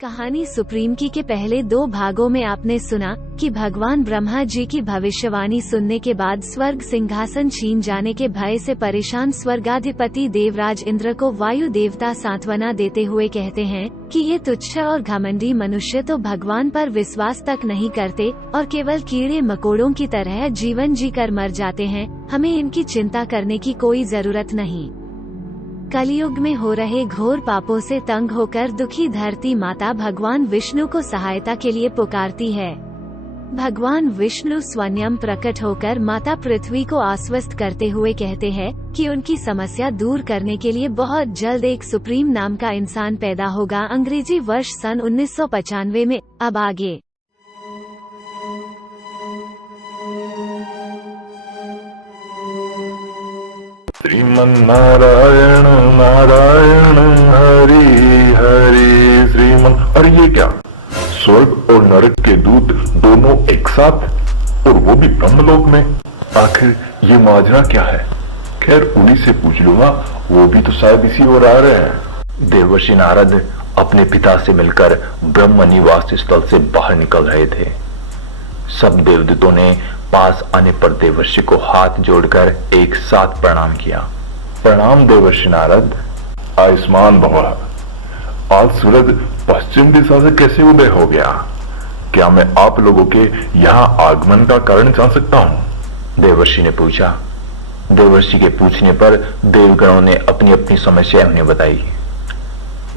कहानी सुप्रीम की के पहले 2 भागों में आपने सुना कि भगवान ब्रह्मा जी की भविष्यवाणी सुनने के बाद स्वर्ग सिंहासन छीन जाने के भय से परेशान स्वर्गाधिपति देवराज इंद्र को वायु देवता सांत्वना देते हुए कहते हैं कि ये तुच्छ और घमंडी मनुष्य तो भगवान पर विश्वास तक नहीं करते और केवल कीड़े मकोड़ों की तरह जीवन जीकर मर जाते हैं। हमें इनकी चिंता करने की कोई जरूरत नहीं। कलयुग में हो रहे घोर पापों से तंग होकर दुखी धरती माता भगवान विष्णु को सहायता के लिए पुकारती है। भगवान विष्णु स्वयं प्रकट होकर माता पृथ्वी को आश्वस्त करते हुए कहते हैं कि उनकी समस्या दूर करने के लिए बहुत जल्द एक सुप्रीम नाम का इंसान पैदा होगा। अंग्रेजी वर्ष सन 1995 में। अब आगे श्रीमन्नारायण नारायण हरि हरि श्रीमन। और ये क्या, स्वर्ग और नरक के दूत दोनों एक साथ, और वो भी ब्रह्मलोक में? आखिर ये माजरा क्या है? खैर उन्हीं से पूछ लूंगा, वो भी तो शायद इसी ओर आ रहे हैं। देवर्षि नारद अपने पिता से मिलकर ब्रह्म निवास स्थल से बाहर निकल रहे थे। सब देवदूतों ने पास आने पर देवर्षि को हाथ जोड़कर एक साथ प्रणाम किया। प्रणाम देवर्षि नारद, आयुष्मान भव। आज सूरज पश्चिम दिशा से कैसे उदय हो गया? क्या मैं आप लोगों के यहाँ आगमन का कारण जान सकता हूँ? देवर्षि ने पूछा। देवर्षि के पूछने पर देवगणों ने अपनी अपनी समस्याएं उन्हें बताई,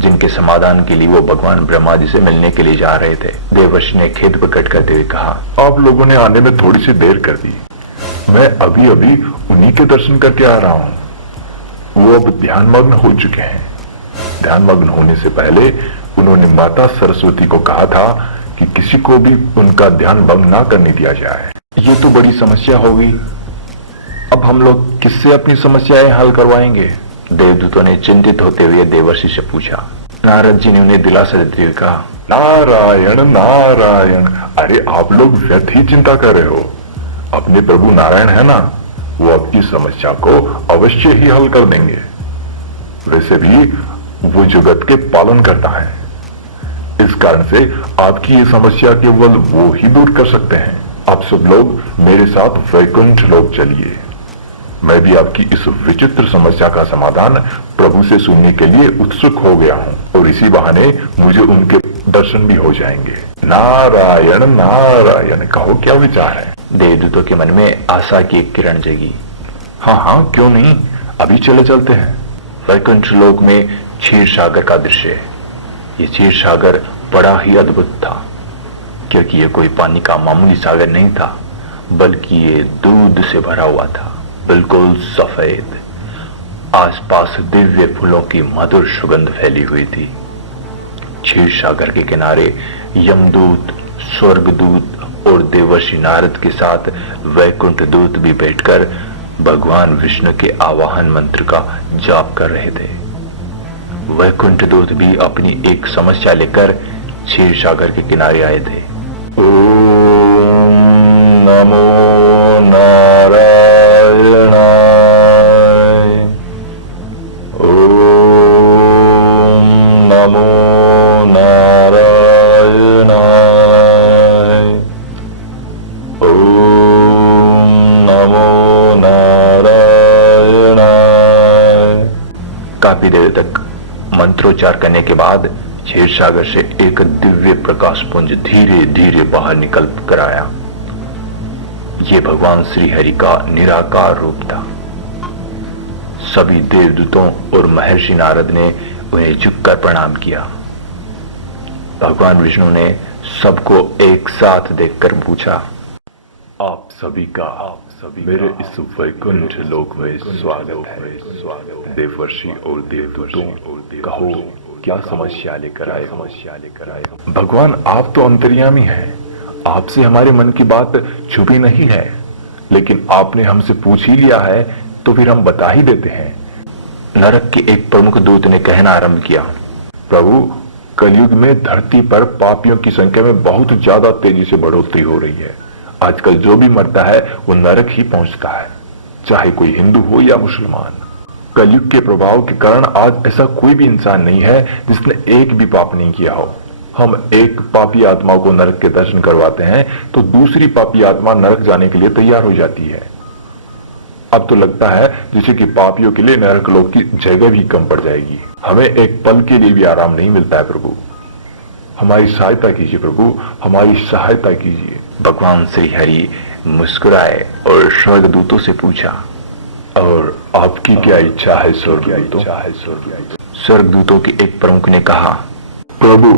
जिनके समाधान के लिए वो भगवान ब्रह्मा जी से मिलने के लिए जा रहे थे। देवर्षि ने खेद प्रकट करते हुए कहा, आप लोगों ने आने में थोड़ी सी देर कर दी। मैं अभी अभी उन्हीं के दर्शन करके आ रहा हूँ। वो अब ध्यानमग्न हो चुके हैं। ध्यानमग्न होने से पहले उन्होंने माता सरस्वती को कहा था कि किसी को भी उनका ध्यान भंग ना करने दिया जाए। ये तो बड़ी समस्या होगी। अब हम लोग किससे अपनी समस्याएं हल करवाएंगे? देवदूतों ने चिंतित होते हुए देवर्षि से पूछा। नारद जी ने उन्हें दिलासा देते हुए कहा, नारायण नारायण, अरे आप लोग व्यर्थ ही चिंता कर रहे हो। अपने प्रभु नारायण है ना, वो आपकी समस्या को अवश्य ही हल कर देंगे। वैसे भी वो जगत के पालन करता है, इस कारण से आपकी ये समस्या केवल वो ही दूर कर सकते हैं। आप सब लोग मेरे साथ वैकुंठ लोक चलिए। मैं भी आपकी इस विचित्र समस्या का समाधान प्रभु से सुनने के लिए उत्सुक हो गया हूँ, और इसी बहाने मुझे उनके दर्शन भी हो जाएंगे। नारायण नारायण, कहो क्या विचार है? देवदूतों के मन में आशा की एक किरण जगी। हाँ हाँ, क्यों नहीं, अभी चले चलते हैं। वैकुंठ लोक में क्षीर सागर का दृश्य है। ये क्षीर सागर बड़ा ही अद्भुत था, क्योंकि ये कोई पानी का मामूली सागर नहीं था, बल्कि ये दूध से भरा हुआ था, बिल्कुल सफेद। आसपास दिव्य फूलों की मधुर सुगंध फैली हुई थी। क्षीर सागर के किनारे यमदूत, स्वर्गदूत और देवर्षि नारद के साथ वैकुंठ दूत भी बैठकर भगवान विष्णु के आवाहन मंत्र का जाप कर रहे थे। वैकुंठ दूत भी अपनी एक समस्या लेकर क्षीर सागर के किनारे आए थे। ओम नमो नारायणाय, ओम नमो नारायणाय, ओम नमो नारायणाय। काफी देर तक मंत्रोच्चार करने के बाद क्षीर सागर से एक दिव्य प्रकाश पुंज धीरे धीरे बाहर निकल कर आया। ये भगवान श्री हरि का निराकार रूप था। सभी देवदूतों और महर्षि नारद ने उन्हें झुककर प्रणाम किया। भगवान विष्णु ने सबको एक साथ देखकर पूछा, आप सभी का मेरे इस वैकुंठ लोक में स्वागत है। देवर्षि और देवदूतों, कहो क्या समस्या लेकर आए? भगवान आप तो अंतर्यामी हैं, आपसे हमारे मन की बात छुपी नहीं है, लेकिन आपने हमसे पूछ ही लिया है तो फिर हम बता ही देते हैं। नरक के एक प्रमुख दूत ने कहना आरंभ किया, प्रभु, कलयुग में धरती पर पापियों की संख्या में बहुत ज्यादा तेजी से बढ़ोतरी हो रही है। आजकल जो भी मरता है वो नरक ही पहुंचता है, चाहे कोई हिंदू हो या मुसलमान। कलयुग के प्रभाव के कारण आज ऐसा कोई भी इंसान नहीं है जिसने एक भी पाप नहीं किया हो। हम एक पापी आत्मा को नरक के दर्शन करवाते हैं तो दूसरी पापी आत्मा नरक जाने के लिए तैयार हो जाती है। अब तो लगता है जैसे कि पापियों के लिए नरक लोक की जगह भी कम पड़ जाएगी। हमें एक पल के लिए भी आराम नहीं मिलता है। प्रभु हमारी सहायता कीजिए, प्रभु हमारी सहायता कीजिए। भगवान श्री हरि मुस्कुराए और स्वर्गदूतों से पूछा, और आपकी क्या इच्छा है स्वर्गदूतों? स्वर्गदूतों के एक प्रमुख ने कहा, प्रभु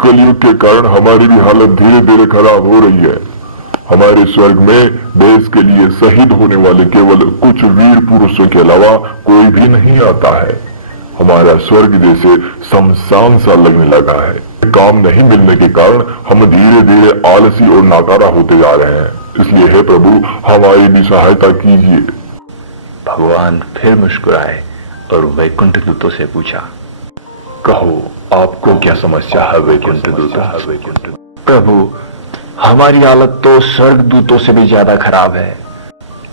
कलयुग के कारण हमारी भी हालत धीरे धीरे खराब हो रही है। हमारे स्वर्ग में देश के लिए शहीद होने वाले केवल कुछ वीर पुरुषों के अलावा कोई भी नहीं आता है। हमारा स्वर्ग जैसे शमशान सा लगने लगा है। काम नहीं मिलने के कारण हम धीरे धीरे आलसी और नाकारा होते जा रहे हैं। इसलिए हे प्रभु हमारी भी सहायता कीजिए। भगवान फिर मुस्कुराए और वैकुंठ दूतों से पूछा, कहो आपको क्या समस्या है वैकुंठ दूतों? प्रभु हमारी हालत तो स्वर्ग दूतों से भी ज्यादा खराब है।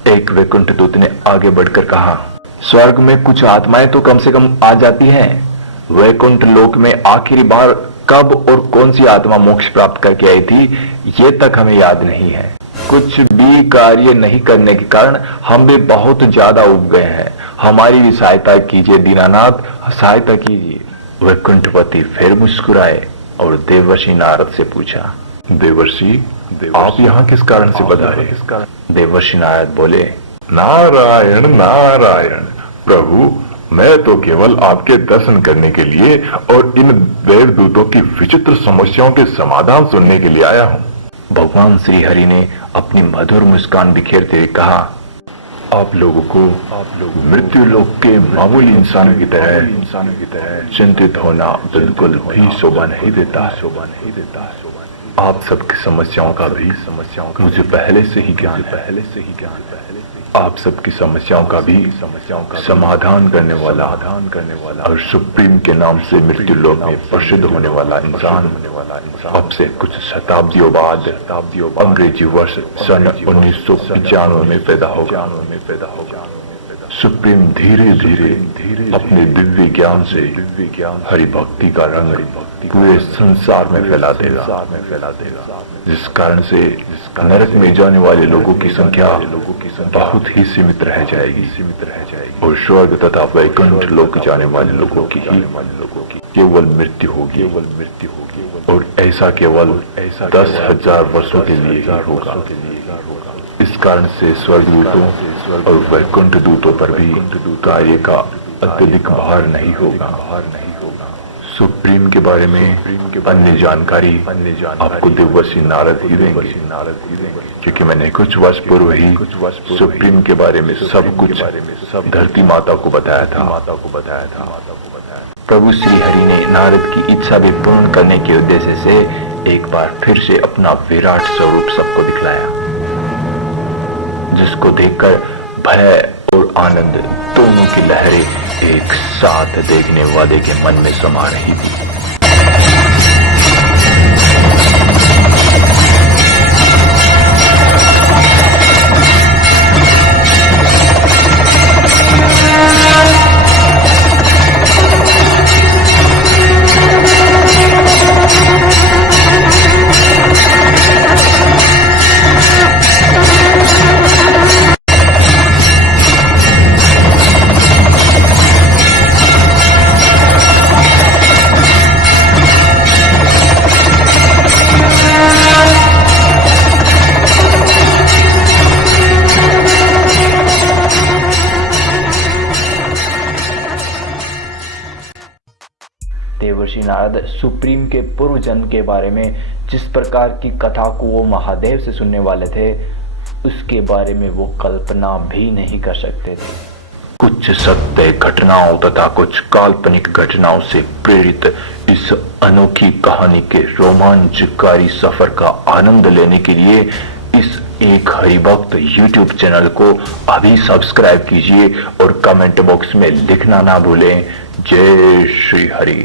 एक वैकुंठ दूत ने आगे बढ़कर कहा, स्वर्ग में कुछ आत्माएं तो कम से कम आ जाती हैं। वैकुंठ लोक में आखिरी बार कब और कौन सी आत्मा मोक्ष प्राप्त करके आई थी ये तक हमें याद नहीं है। कुछ भी कार्य नहीं करने के कारण हम भी बहुत ज्यादा उब गए हैं। हमारी भी सहायता कीजिए दीनानाथ, सहायता कीजिए। वैकुंठपति फिर मुस्कुराए और देवर्षि नारद से पूछा, देवर्षि आप यहाँ किस कारण से पधारे? देवर्षि नारद बोले, नारायण नारायण प्रभु मैं तो केवल आपके दर्शन करने के लिए और इन देवदूतों की विचित्र समस्याओं के समाधान सुनने के लिए आया हूँ। भगवान श्री हरि ने अपनी मधुर मुस्कान बिखेरते हुए कहा, आप लोगों को मृत्यु लोक के मामूली इंसानों की तरह चिंतित होना बिल्कुल भी शोभा नहीं देता। आप सबकी समस्याओं का भी मुझे पहले से ही ज्ञान है। आप सबकी समस्याओं का भी समाधान करने वाला और सुप्रीम के नाम से मृत्यु लोक में प्रसिद्ध होने वाला इंसान अब से कुछ शताब्दियों बाद अंग्रेजी वर्ष सन 1995 में पैदा होगा। सुप्रीम धीरे धीरे अपने दिव्य ज्ञान से हरि भक्ति का रंग पूरे संसार में फैला देगा, जिस कारण से नरक में जाने वाले लोगों की संख्या बहुत ही सीमित रह जाएगी और स्वर्ग तथा वैकुंठ लोक जाने वाले लोगों की ही केवल मृत्यु होगी और ऐसा केवल 10,000 वर्षों के लिए ही होगा। इस कारण से स्वर्ग दूतों और वैकुंठ दूतों पर भी कार्य का अत्यधिक भार नहीं होगा। सुप्रीम के बारे में अन्य जानकारी आपको देवर्षि नारद ही देंगे, क्योंकि मैंने कुछ वर्ष पूर्व ही सुप्रीम के बारे में सब कुछ धरती माता को बताया था। प्रभु श्री हरि ने नारद की इच्छा भी पूर्ण करने के उद्देश्य से एक बार फिर से अपना विराट स्वरूप सबको दिखलाया, जिसको देखकर भय और आनंद दोनों की लहरें एक साथ देखने वाले के मन में समा रही थी। देवर्षि नारद सुप्रीम के पूर्व जन्म के बारे में जिस प्रकार की कथा को वो महादेव से सुनने वाले थे, उसके बारे में वो कल्पना भी नहीं कर सकते थे। कुछ सत्य घटनाओं तथा कुछ काल्पनिक घटनाओं से प्रेरित इस अनोखी कहानी के रोमांचकारी सफर का आनंद लेने के लिए इस एक हरिभक्त YouTube चैनल को अभी सब्सक्राइब कीजिए और कमेंट बॉक्स में लिखना ना भूलें, जय श्री हरि।